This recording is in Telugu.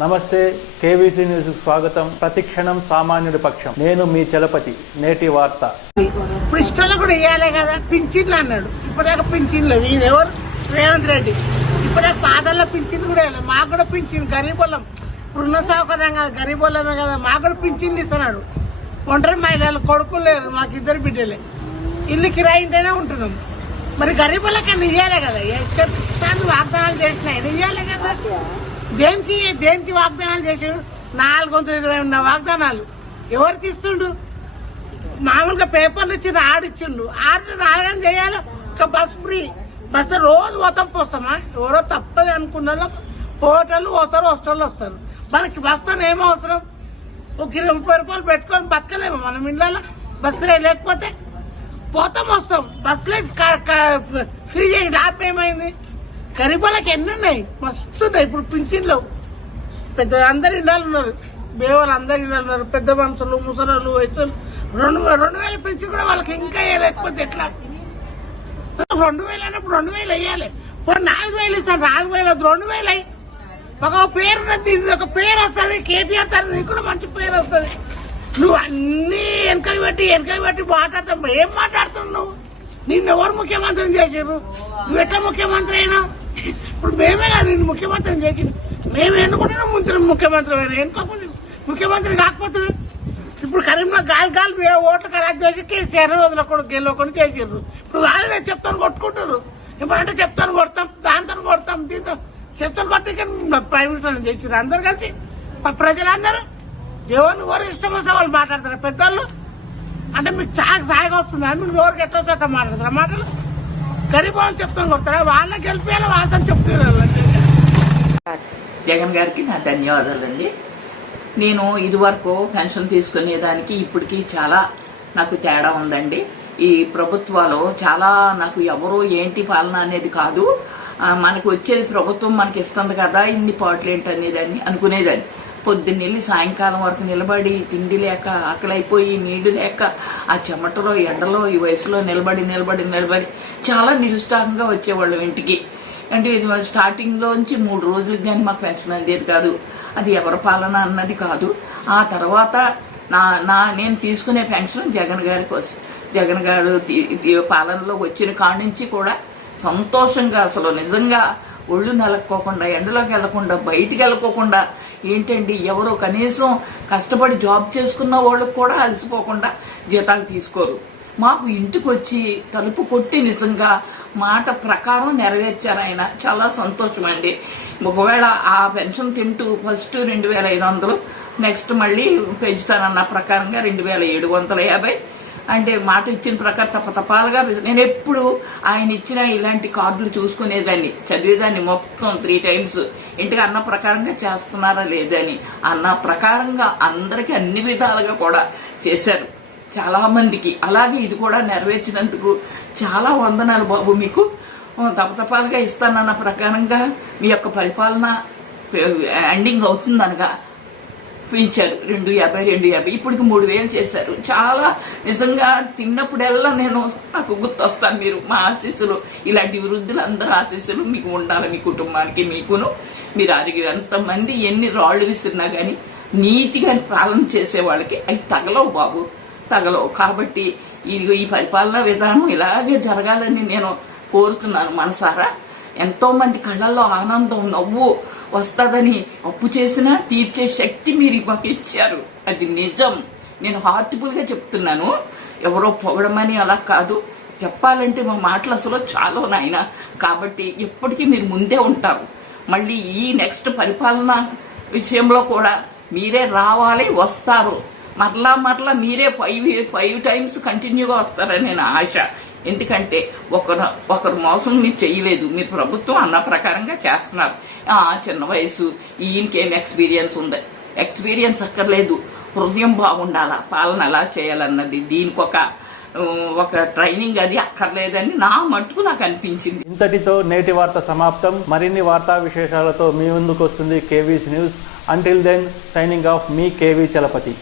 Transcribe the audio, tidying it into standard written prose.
నమస్తే, కేవీసీ న్యూస్ స్వాగతం. ప్రతిక్షణం సామాన్యుడి పక్షం. నేను మీ చలపతి. నేటి వార్త. ఇప్పుడు ఇష్టంలో కూడా ఇవ్వాలి కదా, పింఛన్లు అన్నాడు. ఇప్పటిదాకా పింఛన్లు ఎవరు? రేవంత్ రెడ్డి. ఇప్పుడే పాదల్లో పింఛన్ కూడా వేయాలి. మాకు కూడా పింఛన్ గరీబోళ్ళం. ఇప్పుడున్న సౌకర్యం కదా, గరీబోళ్ళమే కదా, మాకు కూడా పింఛన్ ఇస్తున్నాడు. ఒంటరి మహిళలు కొడుకులు లేరు, మాకు ఇద్దరు బిడ్డలే. ఇల్లు కిరాయి ఇంటేనే ఉంటున్నాం. మరి గరీబులకన్నా ఇవ్వాలి కదా. ఇష్టాన్ని వాగ్దానాలు చేసినాయి ఇవ్వాలి కదా. దేనికి వాగ్దానాలు చేసాడు? 420 ఉన్న వాగ్దానాలు ఎవరికి ఇస్తుండు? మామూలుగా పేపర్లు ఇచ్చి ఆడిచ్చిండు. రాగానే చేయాలి. ఒక బస్ ఫ్రీ బస్సు రోజు పోతామా? ఎవరో తప్పది అనుకున్న హోటళ్ళు పోతారు, హాస్టల్లో వస్తారు. మనకి బస్తో ఏమో అవసరం? ఒక 30 రూపాయలు పెట్టుకొని బతకలేము మనం ఇళ్ళలో. బస్సులే లేకపోతే పోతాం వస్తాం. బస్సులే ఫ్రీ చేసి లాభం ఏమైంది? గరీబులకు ఎన్ని ఉన్నాయి? మస్తున్నాయి. ఇప్పుడు పింఛన్లు పెద్ద అందరు ఇళ్ళలు ఉన్నారు, బేవాళ్ళు అందరు ఇళ్ళలు ఉన్నారు. పెద్ద మనుషులు, ముసలు, వయసులు 2000 పింఛన్ కూడా వాళ్ళకి ఇంకా లేకపోతే ఎట్లా? 2000 అయినప్పుడు 2000 వేయాలి. ఇప్పుడు 4000 ఇస్తాను. 4000 2000 అయ్యి ఒక పేరు ఉన్నది, ఒక పేరు వస్తుంది. కేటీఆర్ తన నీకు కూడా మంచి పేరు వస్తుంది. నువ్వు అన్ని వెనకకి పెట్టి మాట్లాడతావు. ఏం మాట్లాడుతున్నావు నువ్వు? నిన్నెవరు ముఖ్యమంత్రిని చేసారు? నువ్వు ఎట్లా ముఖ్యమంత్రి అయినా? ఇప్పుడు మేమే కాదు నిన్ను ముఖ్యమంత్రిని చేసింది. మేము ఎన్నుకుంటున్నాం ముఖ్యమంత్రి అయినా. ఎన్నుకోకపోతే ముఖ్యమంత్రి కాకపోతే ఇప్పుడు కరీంనగర్ గాలి ఓట్లు కలెక్ట్ చేసి కేసీఆర్ గెలవకుండా చేసారు. ఇప్పుడు వాళ్ళే చెప్తాను కొట్టుకుంటారు. ఇప్పుడంటే చెప్తాను కొడతాం, దాంతో కొడతాం, దీంతో చెప్తాను కొట్టి ప్రైమ్ మినిస్టర్ చేసారు. అందరు కలిసి ప్రజలందరూ ఎవరు ఇష్టం వస్తే వాళ్ళు మాట్లాడతారు. పెద్దోళ్ళు అంటే మీకు చాలా సాయిగా వస్తుంది అని మీరు ఎవరికి ఎట్లా వస్తే అట్లా మాట్లాడతారు. మాటలు గరీబ్ వాళ్ళని చెప్తాను కొడతారా? వాళ్ళే గెలిపేయాలి, వాళ్ళతో చెప్తున్నారు. జగన్ గారికి నా ధన్యవాదాలండి. నేను ఇదివరకు పెన్షన్ తీసుకునేదానికి ఇప్పటికి చాలా నాకు తేడా ఉందండి. ఈ ప్రభుత్వాలు చాలా నాకు ఎవరో ఏంటి పాలన అనేది కాదు, మనకు వచ్చేది ప్రభుత్వం మనకి ఇస్తుంది కదా, ఇన్ని పాటలు ఏంటి అనేదాన్ని అనుకునేదాన్ని. పొద్దున్నెళ్ళి సాయంకాలం వరకు నిలబడి తిండి లేక, ఆకలి అయిపోయి, నీళ్లు లేక, ఆ చెమటలో ఎండలో ఈ వయసులో నిలబడి చాలా నిరుత్సాహంగా వచ్చేవాళ్ళం ఇంటికి. అంటే ఇది స్టార్టింగ్ లోంచి 3 రోజులకి కానీ మాకు పెన్షన్ అందేది కాదు. అది ఎవరి పాలన అన్నది కాదు. ఆ తర్వాత నేను తీసుకునే పెన్షన్ జగన్ గారి కోసం. జగన్ గారు పాలనలో వచ్చిన కాడి నుంచి కూడా సంతోషంగా, అసలు నిజంగా ఒళ్ళు నెలక్కోకుండా, ఎండలోకి వెళ్లకుండా, బయటికి వెళ్ళకోకుండా, ఏంటండి ఎవరో కనీసం కష్టపడి జాబ్ చేసుకున్న వాళ్ళకు కూడా అలసిపోకుండా జీతాలు తీసుకోరు. మాకు ఇంటికి వచ్చి తలుపు కొట్టి నిజంగా మాట ప్రకారం నెరవేర్చారు ఆయన. చాలా సంతోషం అండి. ఒకవేళ ఆ పెన్షన్ తింటూ ఫస్ట్ 2500, నెక్స్ట్ మళ్ళీ పెంచుతానన్న ప్రకారంగా 2750, అంటే మాట ఇచ్చిన ప్రకారం తప్పతపాలుగా నేను ఎప్పుడు ఆయన ఇచ్చిన ఇలాంటి కార్డులు చూసుకునేదాన్ని, చదివేదాన్ని మొత్తం 3 times. ఇంటికి అన్న ప్రకారంగా చేస్తున్నారా లేదని, అన్న ప్రకారంగా అందరికి అన్ని విధాలుగా కూడా చేశారు చాలా మందికి. అలాగే ఇది కూడా నెరవేర్చినందుకు చాలా వందనాలు బాబు. మీకు తప్పతపాలుగా ఇస్తానన్న ప్రకారంగా మీ యొక్క పరిపాలన ఎండింగ్ అవుతుందనగా పెంచారు. 250 ఇప్పటికి 3000 చేశారు. చాలా నిజంగా తిన్నప్పుడల్లా నాకు గుర్తొస్తాను. మీరు మా ఆశీస్సులు, ఇలాంటి వృద్ధులందరూ ఆశీస్సులు మీకు ఉండాలి, మీ కుటుంబానికి, మీకును. మీరు ఎంతమంది ఎన్ని రాళ్లు విసిరినా గానీ నీతిగా పాలన చేసే వాళ్ళకి అవి తగలవు బాబు, తగలవు. కాబట్టి ఈ పరిపాలనా విధానం ఇలాగే జరగాలని నేను కోరుతున్నాను మనసారా. ఎంతో మంది కళ్ళల్లో ఆనందం, నవ్వు వస్తుందని అప్పు చేసినా తీర్చే శక్తి మీరు మాకు ఇచ్చారు. అది నిజం. నేను హార్ట్ఫుల్ గా చెప్తున్నాను, ఎవరో పొగడమని అలా కాదు. చెప్పాలంటే మా మాటలు అసలు చాలా నాయన. కాబట్టి ఎప్పటికీ మీరు ముందే ఉంటారు. మళ్ళీ ఈ నెక్స్ట్ పరిపాలన విషయంలో కూడా మీరే రావాలి, వస్తారు. మరలా మీరే 5 times కంటిన్యూగా వస్తారని నేను ఆశ. ఎందుకంటే ఒకరు మోసం మీరు చేయలేదు. మీరు ప్రభుత్వం అన్న ప్రకారంగా చేస్తున్నారు. చిన్న వయసు, ఈయనకేం ఎక్స్పీరియన్స్ ఉంది? ఎక్స్పీరియన్స్ అక్కర్లేదు, హృదయం బాగుండాలా, పాలన ఎలా చేయాలన్నది దీనికి ఒక ట్రైనింగ్ అది అక్కర్లేదని నా మట్టుకు నాకు అనిపించింది. ఇంతటితో నేటి వార్త సమాప్తం. మరిన్ని వార్తా విశేషాలతో మీ ముందుకు వస్తుంది KVC news. Until then, signing off, మీ కేవీ చలపతి.